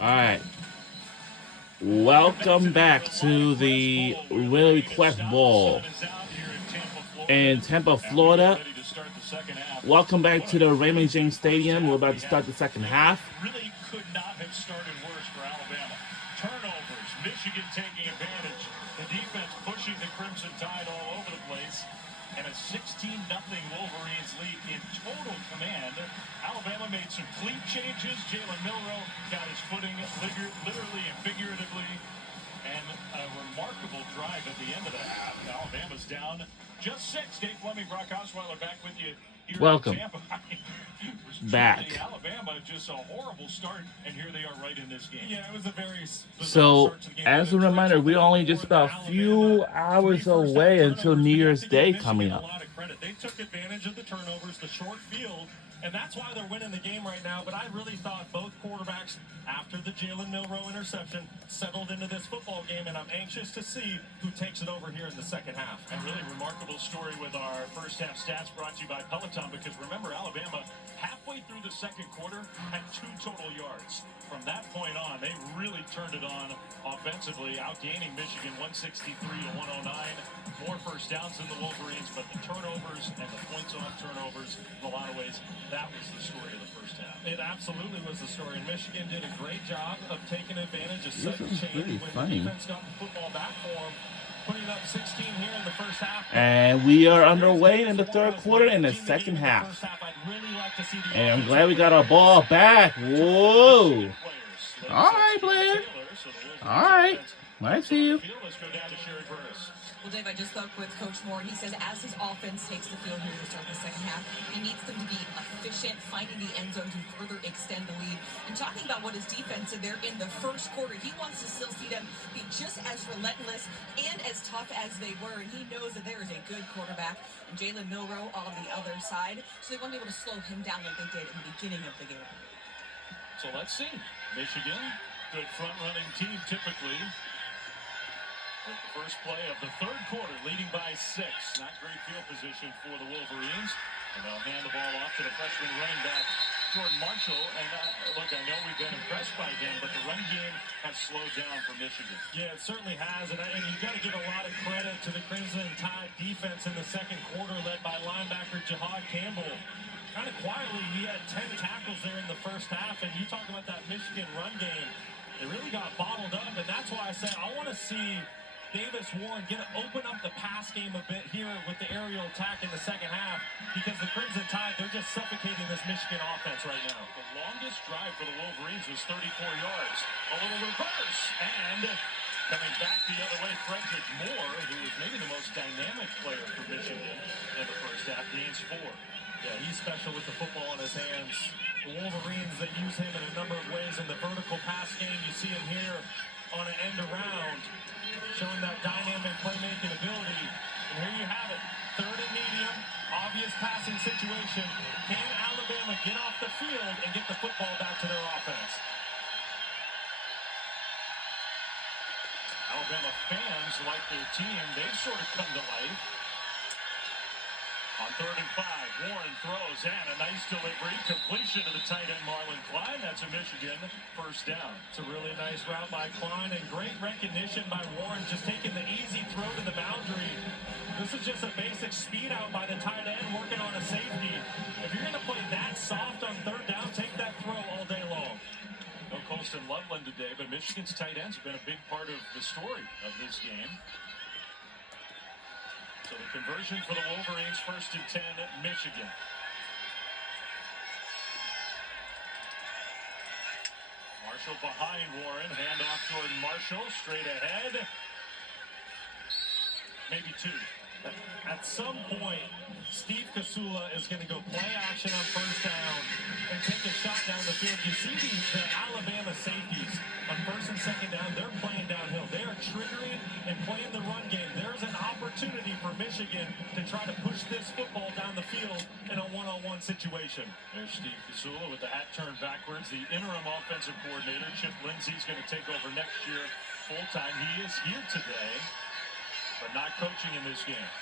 All right. Welcome back to the Really Quest Bowl in Tampa, Florida. Welcome back to the Raymond James Stadium. We're about to start the second half. Really could not have started worse for Alabama. Turnovers, Michigan taking advantage, the defense pushing the Crimson Tide all over the place, and a 16-0 Wolverines lead in total command. Alabama made some cleat changes. Jalen Milroe got his footing literally and figuratively, and a remarkable drive at the end of the half. Alabama's down just 6. Dave Fleming, Brock Osweiler back with you here Welcome in Tampa. back. Alabama, just a horrible start, and here they are right in this game. Yeah, it was a very So, as a reminder, we're only just about a few hours away until New Year's Day coming up. They took advantage of the turnovers, the short field, and that's why they're winning the game right now. But I really thought both quarterbacks, after the Jalen Milroe interception, settled into this football game, and I'm anxious to see who takes it over here in the second half. A really remarkable story with our first half stats brought to you by Peloton, because remember, Alabama, halfway through the second quarter, had 2 total yards. From that point on, they really turned it on offensively, outgaining Michigan 163 to 109. More first downs than the Wolverines, but the turnovers and the points off turnovers, in a lot of ways, that was the story of the first half. It absolutely was the story. Michigan did a great job of taking advantage of sudden change really when funny. the defense got the football back for them, putting up 16 here in the first half. And we are underway in the third quarter and the second half. And I'm glad we got our ball back. Whoa. All right, Blair. All right. I see you. Let's go down to Sherry Burris. Well, Dave, I just spoke with Coach Moore, and he says as his offense takes the field here to start the second half, he needs them to be efficient, finding the end zone to further extend the lead. And talking about what his defense did there in the first quarter, he wants to still see them be just as relentless and as tough as they were. And he knows that there is a good quarterback, and Jalen Milroe on the other side. So they want to be able to slow him down like they did in the beginning of the game. So let's see. Michigan, good front-running team typically. With the first play of the third quarter, leading by 6. Not great field position for the Wolverines. And they'll hand the ball off to the freshman running back, Jordan Marshall. And look, I know we've been impressed by him, but the run game has slowed down for Michigan. Yeah, it certainly has. And you've got to give a lot of credit to the Crimson Tide defense in the second quarter, led by linebacker Jahad Campbell. Kind of quietly, he had 10 tackles there in the first half. And you talk about that Michigan run game, they really got bottled up. And that's why I say I want to see Davis Warren open up the pass game a bit here with the aerial attack in the second half, because the Crimson Tide, they're just suffocating this Michigan offense right now. The longest drive for the Wolverines was 34 yards. A little reverse, and coming back the other way, Frederick Moore, who was maybe the most dynamic player for Michigan in the first half, gains 4. Yeah, he's special with the football in his hands. The Wolverines, they use him in a number of ways in the vertical pass game. You see him here on an end around, showing that dynamic playmaking ability. And here you have it. Third and medium, obvious passing situation. Can Alabama get off the field and get the football back to their offense? Alabama fans like their team. They've sort of come to life. On 3rd and 5, Warren throws, and a nice delivery. Completion to the tight end, Marlon Klein. That's a Michigan first down. It's a really nice route by Klein, and great recognition by Warren, just taking the easy throw to the boundary. This is just a basic speed out by the tight end, working on a safety. If you're going to play that soft on 3rd down, take that throw all day long. No Colston Loveland today, but Michigan's tight ends have been a big part of the story of this game. So the conversion for the Wolverines, 1st and 10, Michigan. Marshall behind Warren, handoff Jordan Marshall, straight ahead. Maybe 2. At some point, Steve Kasula is going to go play action on 1st down and take a shot down the field. You see the Alabama safeties on 1st and 2nd down, they're playing downhill. They are triggering and playing the run game. There's an opportunity for Michigan to try to push this football down the field in a one-on-one situation. There's Steve Kasula with the hat turned backwards. The interim offensive coordinator, Chip Lindsey's going to take over next year full-time. He is here today, but not coaching in this game.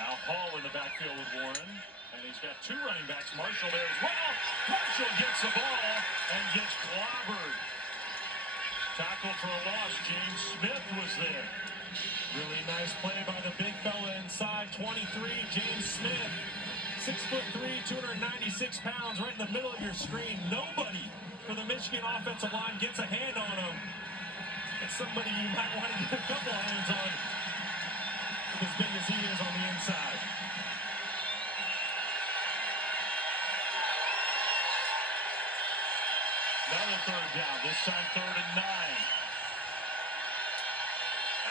Now Hall in the backfield with Warren, and he's got 2 running backs. Marshall there as well. Marshall gets the ball and gets clobbered. Tackle for a loss. James Smith was there. Really nice play by the big fella inside, 23, James Smith. 6'3", 296 pounds, right in the middle of your screen. Nobody for the Michigan offensive line gets a hand on him. It's somebody you might want to get a couple of hands on, as big as he is on the inside. Another third down, this time 3rd and 9.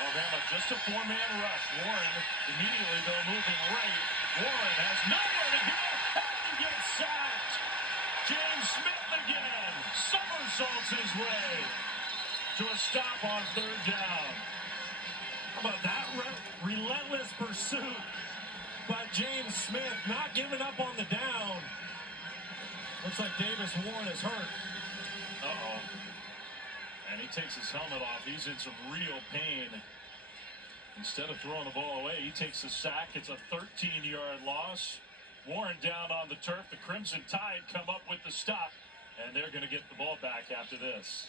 Alabama just a 4-man rush. Warren immediately though moving right. Warren has nowhere to go and he gets sacked. James Smith again somersaults his way to a stop on 3rd down. How about that relentless pursuit by James Smith, not giving up on the down. Looks like Davis Warren is hurt. Uh-oh. And he takes his helmet off. He's in some real pain. Instead of throwing the ball away, he takes a sack. It's a 13-yard loss. Warren down on the turf. The Crimson Tide come up with the stop, and they're going to get the ball back after this.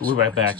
We're right back.